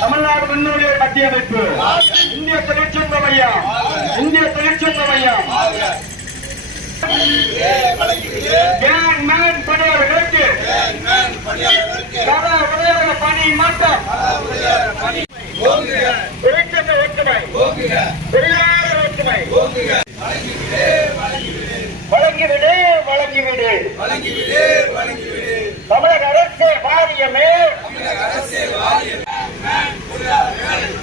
தமிழ்நாடு மின்னூலிய மத்திய அமைப்பு இந்திய தொழிற்சங்க மையம். இந்திய தொழிற்சங்க மையம். மேன் பணியாளர்களுக்கு பணி மாற்றம். தொழிற்சங்க ஒற்றுமை. தொழிலாளர் ஒற்றுமை. வழங்கிவிடு வழங்கிவிடு. தமிழக அரசு வாரியமே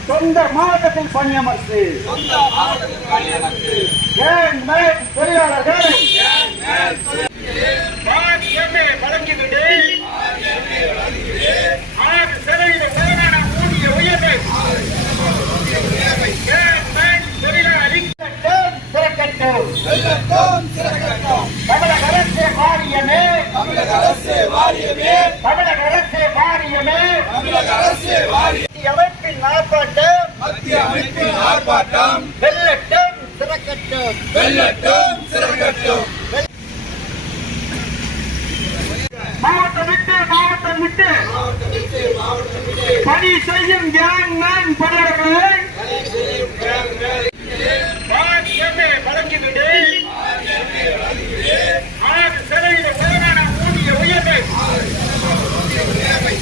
சொந்த மாவட்டத்தில் பணியமர்த்து. ஏன் மேல் தொழிலாளர்கள்? வாரியமே வழங்கிவிடு ஆறு சதவீத வருமான ஊதிய உயர்வை. தமிழக அரசு வாரியமே தமிழக அரசு வாரியமே மத்திய அமைப்பின் ஆர்ப்பாட்டம். மத்திய அமைப்பின் ஆர்ப்பாட்டம். வெள்ளட்டும் திறக்கட்டும் வெள்ளட்டும் சிறகட்டும் மாவட்டம் விட்டு மாவட்டம் விட்டு. பணி செய்யும் கேங் மேன் பணியாளர்களை வாரியமே வழங்கிவிடு ஆறு சதவீத வருமான ஊதிய உயர்வை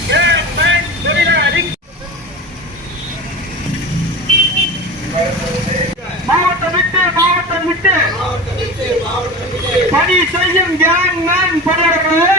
கேங் மேன் தொழிலாளி மாவட்டம் விட்டு மாவட்டம் விட்டு. பணி செய்யும் கேங் மேன் பணியாளர்களை